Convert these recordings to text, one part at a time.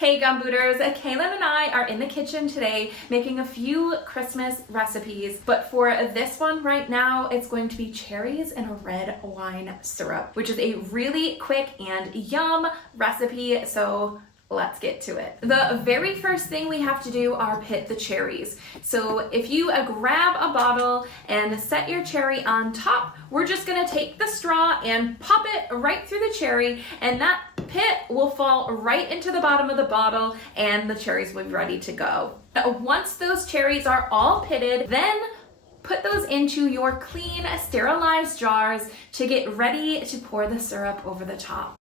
Hey Gumbooters, Kaylin and I are in the kitchen today making a few Christmas recipes, but for this one right now, it's going to be cherries and a red wine syrup, which is a really quick and yum recipe, so let's get to it. The very first thing we have to do are pit the cherries. So if you grab a bottle and set your cherry on top, we're just gonna take the straw and pop it right through the cherry, and that pit will fall right into the bottom of the bottle and the cherries will be ready to go. Once those cherries are all pitted, then put those into your clean, sterilized jars to get ready to pour the syrup over the top.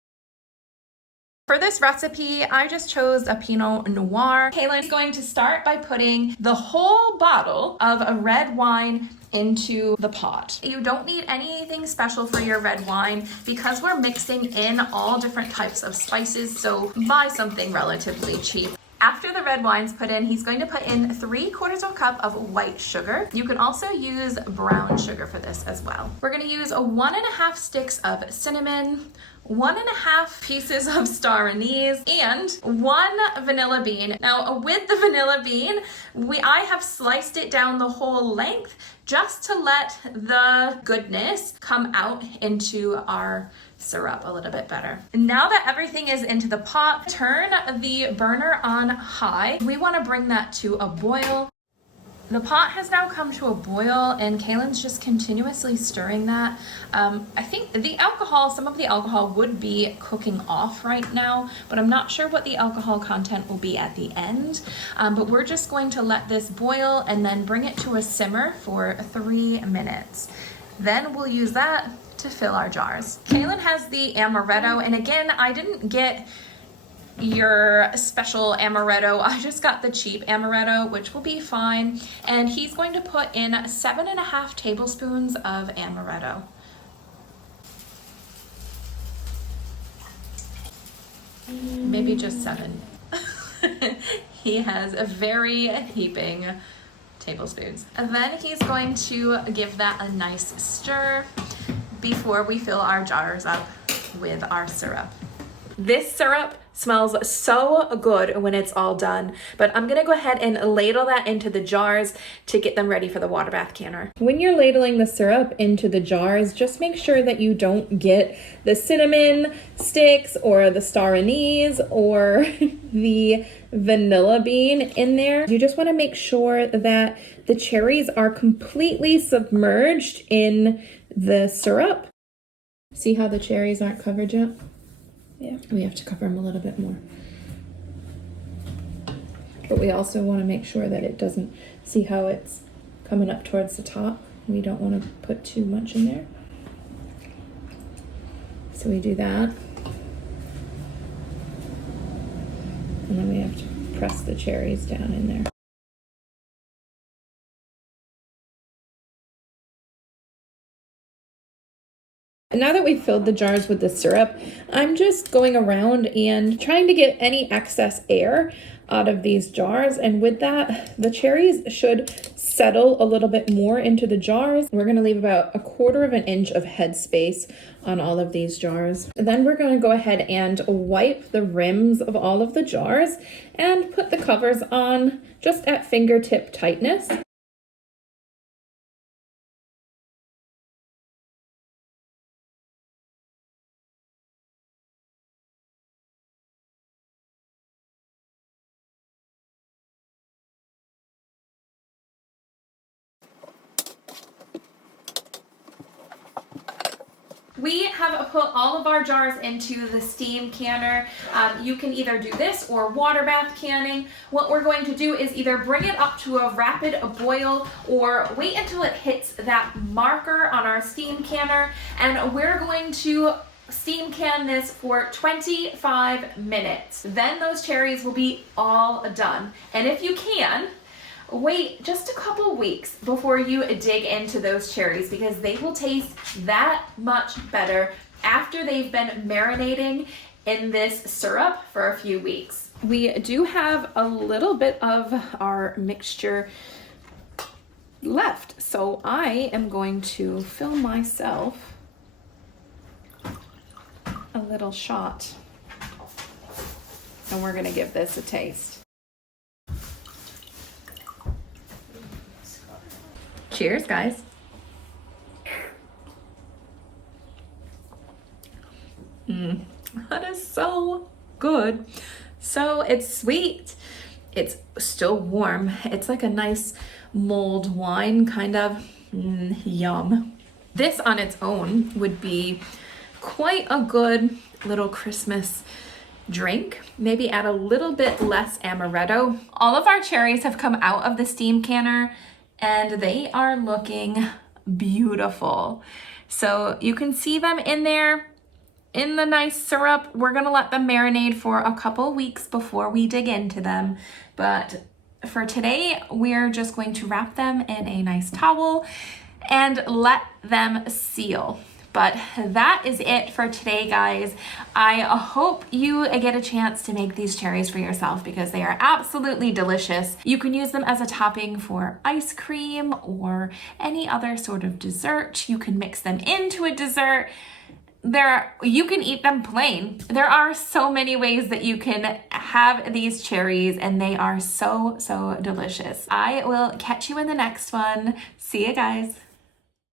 For this recipe, I just chose a Pinot Noir. Kaylin is going to start by putting the whole bottle of a red wine into the pot. You don't need anything special for your red wine because we're mixing in all different types of spices, so buy something relatively cheap. After the red wine's put in, he's going to put in 3/4 of a cup of white sugar. You can also use brown sugar for this as well. We're gonna use 1½ sticks of cinnamon, 1½ pieces of star anise, and 1 vanilla bean. Now with the vanilla bean, I have sliced it down the whole length just to let the goodness come out into our syrup a little bit better. Now that everything is into the pot, turn the burner on high. We want to bring that to a boil. The pot has now come to a boil and Kaylin's just continuously stirring that. I think some of the alcohol would be cooking off right now, but I'm not sure what the alcohol content will be at the end. But we're just going to let this boil and then bring it to a simmer for 3 minutes. Then we'll use that to fill our jars. Kaylin has the amaretto, and again, I didn't get your special amaretto. I just got the cheap amaretto, which will be fine. And he's going to put in 7½ tablespoons of amaretto. Maybe just 7. He has a very heaping tablespoons. And then he's going to give that a nice stir before we fill our jars up with our syrup. This syrup smells so good when it's all done, but I'm gonna go ahead and ladle that into the jars to get them ready for the water bath canner. When you're ladling the syrup into the jars, just make sure that you don't get the cinnamon sticks or the star anise or the vanilla bean in there. You just wanna make sure that the cherries are completely submerged in the syrup. See how the cherries aren't covered yet? Yeah, we have to cover them a little bit more. But we also want to make sure that it doesn't, see how it's coming up towards the top? We don't want to put too much in there. So we do that. And then we have to press the cherries down in there. Now that we've filled the jars with the syrup, I'm just going around and trying to get any excess air out of these jars. And with that, the cherries should settle a little bit more into the jars. We're gonna leave about 1/4 inch of headspace on all of these jars. Then we're gonna go ahead and wipe the rims of all of the jars and put the covers on just at fingertip tightness. We have put all of our jars into the steam canner. You can either do this or water bath canning. What we're going to do is either bring it up to a rapid boil or wait until it hits that marker on our steam canner, and we're going to steam can this for 25 minutes. Then those cherries will be all done. And if you can, wait just a couple weeks before you dig into those cherries because they will taste that much better after they've been marinating in this syrup for a few weeks. We do have a little bit of our mixture left, so I am going to fill myself a little shot and we're gonna give this a taste. Cheers, guys. That is so good. So it's sweet. It's still warm. It's like a nice mulled wine, kind of. Yum. This on its own would be quite a good little Christmas drink. Maybe add a little bit less amaretto. All of our cherries have come out of the steam canner and they are looking beautiful. So you can see them in there in the nice syrup. We're gonna let them marinate for a couple weeks before we dig into them. But for today, we're just going to wrap them in a nice towel and let them seal. But that is it for today, guys. I hope you get a chance to make these cherries for yourself because they are absolutely delicious. You can use them as a topping for ice cream or any other sort of dessert. You can mix them into a dessert. You can eat them plain. There are so many ways that you can have these cherries and they are so delicious. I will catch you in the next one. See you guys.